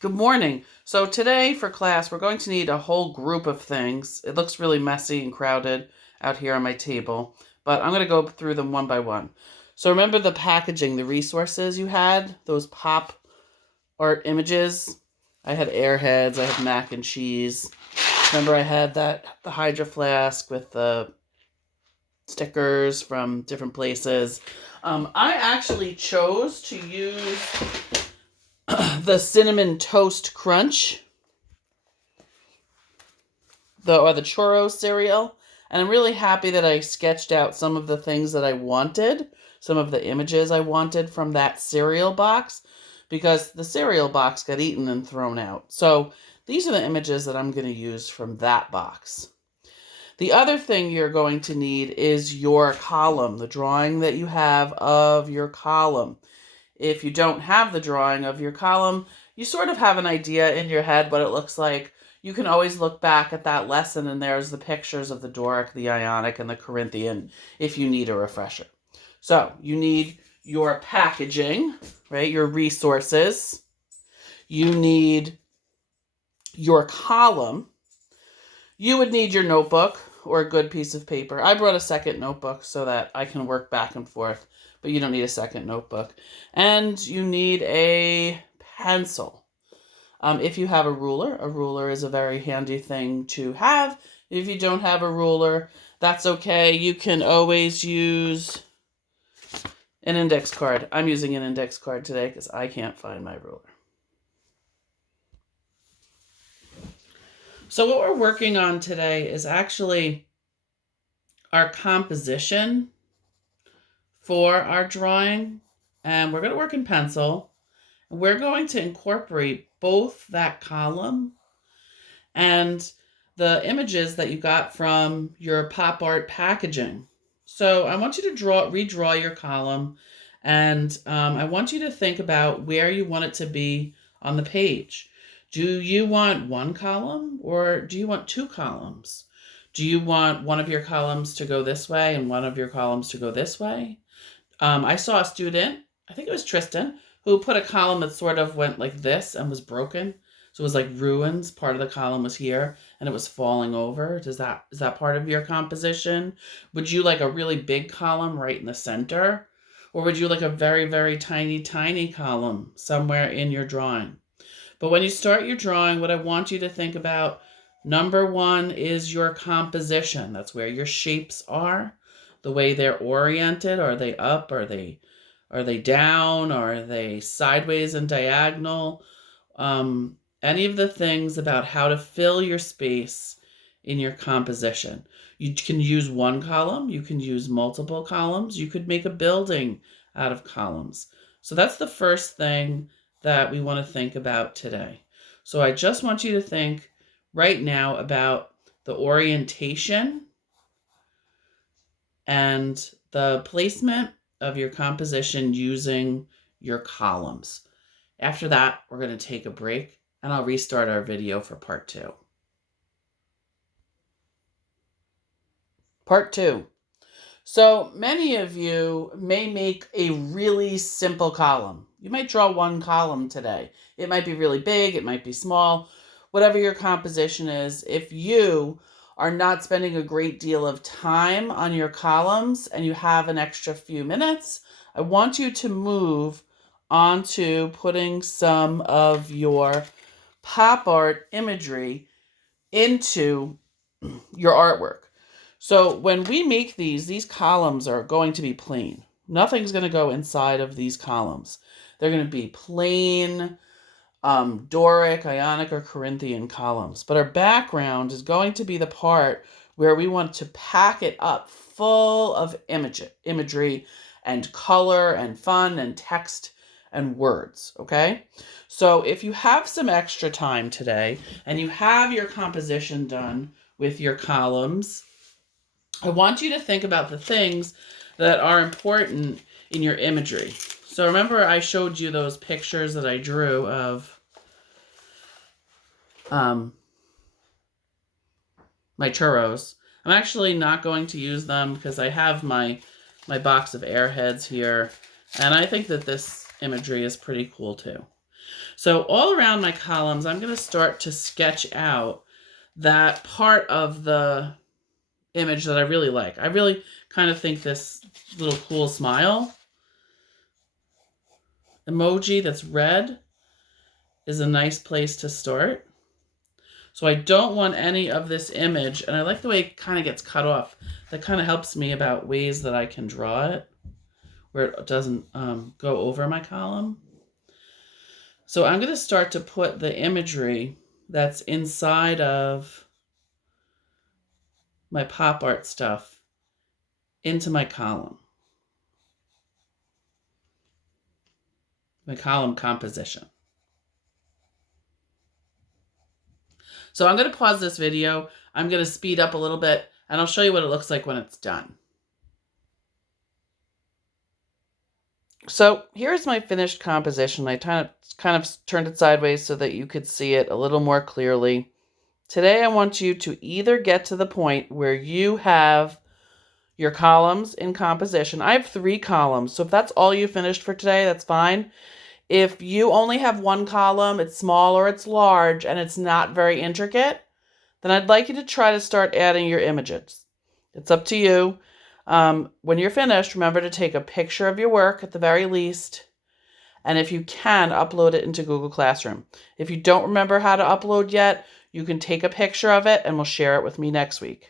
Good morning. So today for class, we're going to need a whole group of things. It looks really messy and crowded out here on my table, but I'm going to go through them one by one. So remember the packaging, the resources you had, those pop art images? I had Airheads, I had mac and cheese. Remember I had the Hydro Flask with the stickers from different places. I actually chose to use the Cinnamon Toast Crunch, the Churro cereal, and I'm really happy that I sketched out some of the things that I wanted, some of the images I wanted from that cereal box, because the cereal box got eaten and thrown out. So these are the images that I'm going to use from that box. The other thing you're going to need is your column, the drawing that you have of your column. If you don't have the drawing of your column, you sort of have an idea in your head what it looks like. You can always look back at that lesson, and there's the pictures of the Doric, the Ionic, and the Corinthian if you need a refresher. So you need your packaging, right? Your resources. You need your column. You would need your notebook or a good piece of paper. I brought a second notebook so that I can work back and forth, but you don't need a second notebook. And you need a pencil. If you have a ruler is a very handy thing to have. If you don't have a ruler, that's okay. You can always use an index card. I'm using an index card today because I can't find my ruler. So what we're working on today is actually our composition for our drawing. And we're going to work in pencil. We're going to incorporate both that column and the images that you got from your pop art packaging. So I want you to redraw your column, and I want you to think about where you want it to be on the page. Do you want one column or do you want two columns? Do you want one of your columns to go this way and one of your columns to go this way? I saw a student, I think it was Tristan, who put a column that sort of went like this and was broken. So it was like ruins. Part of the column was here and it was falling over. Is that part of your composition? Would you like a really big column right in the center? Or would you like a very, very tiny, tiny column somewhere in your drawing? But when you start your drawing, what I want you to think about, number one, is your composition. That's where your shapes are, the way they're oriented. Are they up? Are they down? Are they sideways and diagonal? Any of the things about how to fill your space in your composition. You can use one column. You can use multiple columns. You could make a building out of columns. So that's the first thing that we want to think about today. So I just want you to think right now about the orientation and the placement of your composition using your columns. After that, we're going to take a break and I'll restart our video for part 2. Part 2. So many of you may make a really simple column. You might draw one column today. It might be really big, it might be small, whatever your composition is. If you are not spending a great deal of time on your columns and you have an extra few minutes, I want you to move on to putting some of your pop art imagery into your artwork. So when we make these columns are going to be plain. Nothing's going to go inside of these columns. They're going to be plain Doric, Ionic, or Corinthian columns. But our background is going to be the part where we want to pack it up full of imagery and color and fun and text and words, okay? So if you have some extra time today and you have your composition done with your columns, I want you to think about the things that are important in your imagery. So remember I showed you those pictures that I drew of my churros. I'm actually not going to use them because I have my box of Airheads here, and I think that this imagery is pretty cool too. So all around my columns, I'm going to start to sketch out that part of the image that I really like. I really kind of think this little cool smile emoji that's red is a nice place to start. So I don't want any of this image, and I like the way it kind of gets cut off. That kind of helps me about ways that I can draw it where it doesn't go over my column. So I'm going to start to put the imagery that's inside of my pop art stuff into my column composition. So I'm going to pause this video. I'm going to speed up a little bit, and I'll show you what it looks like when it's done. So here's my finished composition. I kind of turned it sideways so that you could see it a little more clearly. Today I want you to either get to the point where you have your columns in composition. I have 3 columns, so if that's all you finished for today, that's fine. If you only have 1 column, it's small or it's large, and it's not very intricate, then I'd like you to try to start adding your images. It's up to you. When you're finished, remember to take a picture of your work at the very least, and if you can, upload it into Google Classroom. If you don't remember how to upload yet, you can take a picture of it and we'll share it with me next week.